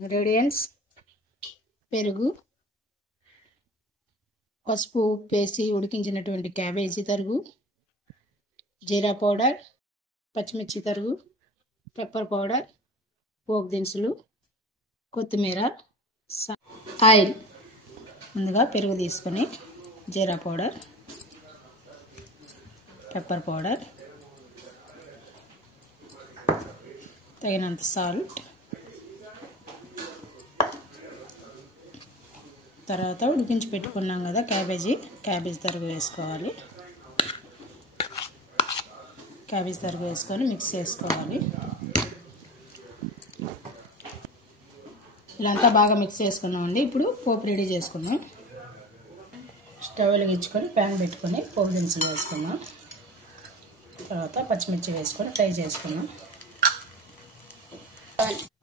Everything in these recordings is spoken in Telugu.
ఇంగ్రీడియంట్స్: పెరుగు, పసుపు, ఉప్పు వేసి ఉడికించినటువంటి క్యాబేజీ తరుగు, జీరా పౌడర్, పచ్చిమిర్చి తరుగు, పెప్పర్ పౌడర్, పోపు దినుసులు, కొత్తిమీర, ఆయిల్. ముందుగా పెరుగు తీసుకొని జీరా పౌడర్, పెప్పర్ పౌడర్, తగినంత సాల్ట్, తర్వాత ఉడికించి పెట్టుకున్నాం కదా క్యాబేజీ తరుగు వేసుకోవాలి. క్యాబేజీ తరుగు వేసుకొని మిక్స్ చేసుకోవాలి. ఇలా అంతా బాగా మిక్స్ చేసుకున్నామండి. ఇప్పుడు పోపు రెడీ చేసుకున్నాం. స్టవ్ వెలిగించుకొని ప్యాన్ పెట్టుకొని పోపు దినుసులు వేసుకున్నాం. తర్వాత పచ్చిమిర్చి వేసుకొని ఫ్రై చేసుకున్నాం.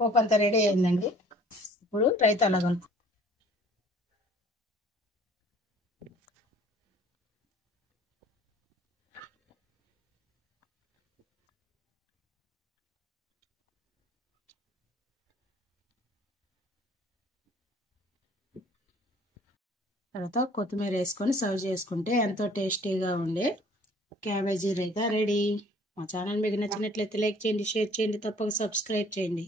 పోపు అంతా రెడీ అయిందండి. ఇప్పుడు రైతా కలుపు. తర్వాత కొత్తిమీర వేసుకొని సర్వ్ చేసుకుంటే ఎంతో టేస్టీగా ఉండే క్యాబేజీ రైతా రెడీ. మా ఛానల్ మీకు నచ్చినట్లయితే లైక్ చేయండి, షేర్ చేయండి, తప్పక సబ్స్క్రైబ్ చేయండి.